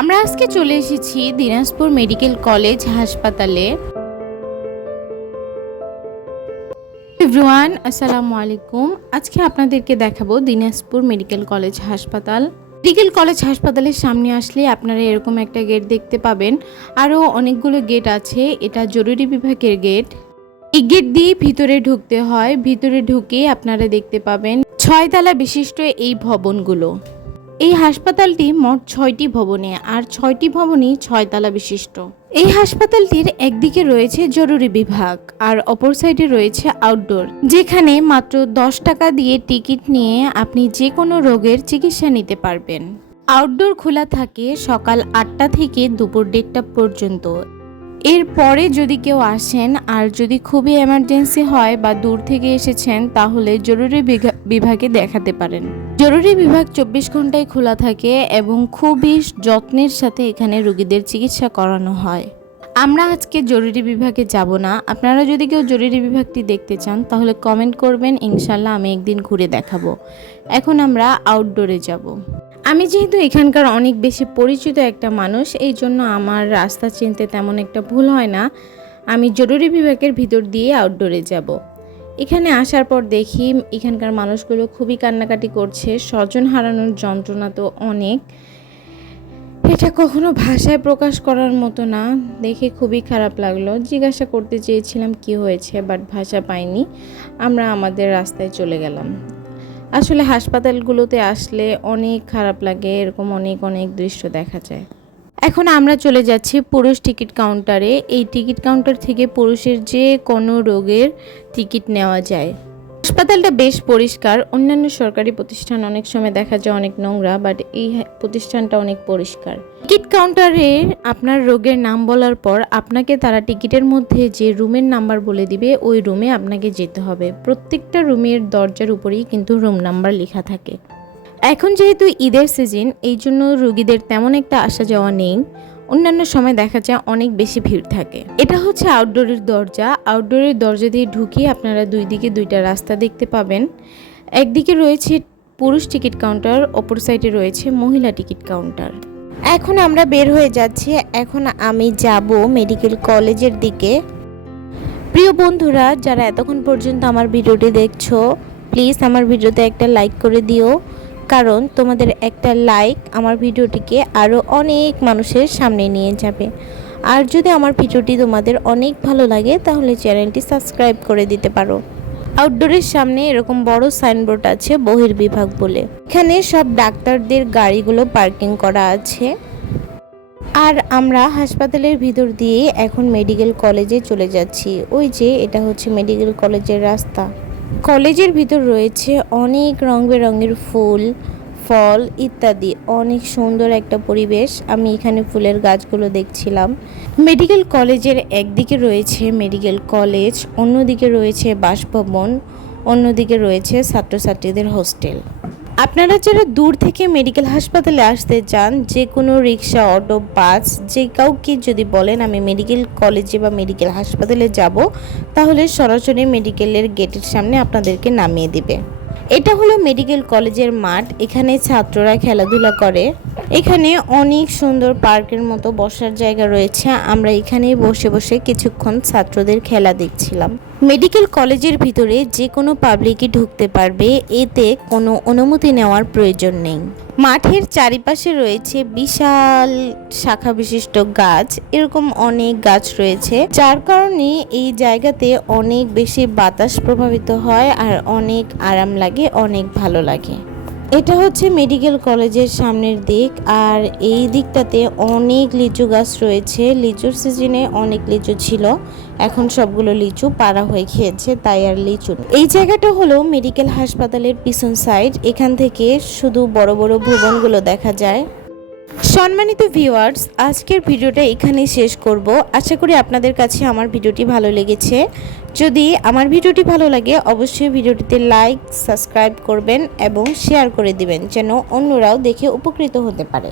আমরা আজকে চলে এসেছি দিনাজপুর মেডিকেল কলেজ হাসপাতালে। এভরিওয়ান, আসসালামু আলাইকুম। আজকে আপনাদেরকে দেখাবো দিনাজপুর মেডিকেল কলেজ হাসপাতাল। মেডিকেল কলেজ হাসপাতালের সামনে আসলে আপনারা এরকম একটা গেট দেখতে পাবেন। আরও অনেকগুলো গেট আছে। এটা জরুরি বিভাগের গেট। এই গেট দিয়ে ভিতরে ঢুকতে হয়। ভিতরে ঢুকে আপনারা দেখতে পাবেন 6 তলা বিশিষ্ট এই ভবনগুলো। এই হাসপাতালটি মোট 6টি ভবনে, আর 6টি ভবনই 6 তলা বিশিষ্ট। এই হাসপাতালটির একদিকে রয়েছে জরুরি বিভাগ আর অপর সাইডে রয়েছে আউটডোর, যেখানে মাত্র 10 টাকা দিয়ে টিকিট নিয়ে আপনি যে কোনো রোগের চিকিৎসা নিতে পারবেন। আউটডোর খোলা থাকে সকাল 8টা থেকে দুপুর 1:30 পর্যন্ত। এরপরে যদি কেউ আসেন আর যদি খুবই এমার্জেন্সি হয় বা দূর থেকে এসেছেন, তাহলে জরুরি বিভাগে দেখাতে পারেন। জরুরি বিভাগ 24 ঘন্টায় খোলা থাকে এবং খুবই যত্নের সাথে এখানে রোগীদের চিকিৎসা করানো হয়। আমরা আজকে জরুরি বিভাগে যাব না। আপনারা যদি কেউ জরুরি বিভাগটি দেখতে চান তাহলে কমেন্ট করবেন, ইনশাল্লাহ আমি একদিন ঘুরে দেখাবো। এখন আমরা আউটডোরে যাব। আমি যেহেতু এখানকার অনেক বেশি পরিচিত একটা মানুষ, এই জন্য আমার রাস্তা চিনতে তেমন একটা ভুল হয় না। আমি জরুরি বিভাগের ভিতর দিয়ে আউটডোরে যাব। এখানে আসার পর দেখি এখানকার মানুষগুলো খুবই কান্নাকাটি করছে। স্বজন হারানোর যন্ত্রণা তো অনেক, এটা কখনো ভাষায় প্রকাশ করার মতো না। দেখে খুবই খারাপ লাগলো। জিজ্ঞাসা করতে চেয়েছিলাম কি হয়েছে, বাট ভাষা পাইনি। আমরা আমাদের রাস্তায় চলে গেলাম। আসলে হাসপাতালগুলোতে আসলে অনেক খারাপ লাগে, এরকম অনেক অনেক দৃশ্য দেখা যায়। এখন আমরা চলে যাচ্ছি পুরুষ টিকিট কাউন্টারে। এই টিকিট কাউন্টার থেকে পুরুষের যে কোনো রোগের টিকিট নেওয়া যায়। হাসপাতালটা বেশ পরিষ্কার। অন্যান্য সরকারি প্রতিষ্ঠান অনেক সময় দেখা যায় অনেক নোংরা, বাট এই প্রতিষ্ঠানটা অনেক পরিষ্কার। টিকিট কাউন্টারে আপনার রোগের নাম বলার পর আপনাকে তারা টিকিটের মধ্যে যে রুমের নাম্বার বলে দিবে, ওই রুমে আপনাকে যেতে হবে। প্রত্যেকটা রুমের দরজার উপরেই কিন্তু রুম নাম্বার লেখা থাকে। এখন যেহেতু ঈদের সিজন, এই জন্য রোগীদের তেমন একটা আসা যাওয়া নেই। অন্যান্য সময় দেখা যায় অনেক বেশি ভিড় থাকে। এটা হচ্ছে আউটডোরের দরজা। আউটডোরের দরজা দিয়ে ঢুকিয়ে আপনারা দুই দিকে দুইটা রাস্তা দেখতে পাবেন। একদিকে রয়েছে পুরুষ টিকিট কাউন্টার, অপর সাইডে রয়েছে মহিলা টিকিট কাউন্টার। এখন আমরা বের হয়ে যাচ্ছি। এখন আমি যাব মেডিকেল কলেজের দিকে। প্রিয় বন্ধুরা, যারা এতক্ষণ পর্যন্ত আমার ভিডিওটি দেখছো, প্লিজ আমার ভিডিওতে একটা লাইক করে দিও, কারণ তোমাদের একটা লাইক আমার ভিডিওটিকে আরও অনেক মানুষের সামনে নিয়ে যাবে। আর যদি আমার ভিডিওটি তোমাদের অনেক ভালো লাগে তাহলে চ্যানেলটি সাবস্ক্রাইব করে দিতে পারো। আউটডোরের সামনে এরকম বড় সাইনবোর্ড আছে বহির্বিভাগ বলে। এখানে সব ডাক্তারদের গাড়িগুলো পার্কিং করা আছে। আর আমরা হাসপাতালের ভিতর দিয়ে এখন মেডিকেল কলেজে চলে যাচ্ছি। ওই যে এটা হচ্ছে মেডিকেল কলেজের রাস্তা। কলেজের ভিতর রয়েছে অনেক রং বেরঙের ফুল, ফল ইত্যাদি। অনেক সুন্দর একটা পরিবেশ। আমি এখানে ফুলের গাছগুলো দেখছিলাম। মেডিকেল কলেজের একদিকে রয়েছে মেডিকেল কলেজ, অন্যদিকে রয়েছে বাসভবন, অন্যদিকে রয়েছে ছাত্রছাত্রীদের হোস্টেল। আপনারা যারা দূর থেকে মেডিকেল হাসপাতালে আসতে চান, যে কোনো রিক্সা, অটো, বাস, যে কাউকে যদি বলেন আমি মেডিকেল কলেজে বা মেডিকেল হাসপাতালে যাব, তাহলে সরাসরি মেডিকেলের গেটের সামনে আপনাদেরকে নামিয়ে দিবে। এটা হলো মেডিকেল কলেজের মাঠ। এখানে ছাত্ররা খেলাধুলা করে। এখানে অনেক সুন্দর পার্কের মতো বসার জায়গা রয়েছে। আমরা এখানেই বসে বসে কিছুক্ষণ ছাত্রদের খেলা দেখছিলাম। মেডিকেল কলেজের ভিতরে যে কোনো পাবলিকই ঢুকতে পারবে, এতে কোনো অনুমতি নেওয়ার প্রয়োজন নেই। মাঠের চারিপাশে রয়েছে বিশাল শাখা বিশিষ্ট গাছ। এরকম অনেক গাছ রয়েছে, যার কারণে এই জায়গাতে অনেক বেশি বাতাস প্রভাবিত হয় আর অনেক আরাম লাগে, অনেক ভালো লাগে। এটা হচ্ছে মেডিকেল কলেজের সামনের দিক। আর এই দিকটাতে অনেক লিচু গাছ রয়েছে। লিচুর সিজনে অনেক লিচু ছিল, এখন সবগুলো লিচু পাড়া হয়ে খেয়েছে, তাই আর লিচু। এই জায়গাটা হলো মেডিকেল হাসপাতালের পিছন সাইড। এখান থেকে শুধু বড় বড় ভবনগুলো দেখা যায়। সম্মানিত ভিউয়ার্স, আজকের ভিডিওটা এখানেই শেষ করব। আশা করি আপনাদের কাছে আমার ভিডিওটি ভালো লেগেছে। যদি আমার ভিডিওটি ভালো লাগে অবশ্যই ভিডিওটিতে লাইক, সাবস্ক্রাইব করবেন এবং শেয়ার করে দিবেন, যেন অন্যরাও দেখে উপকৃত হতে পারে।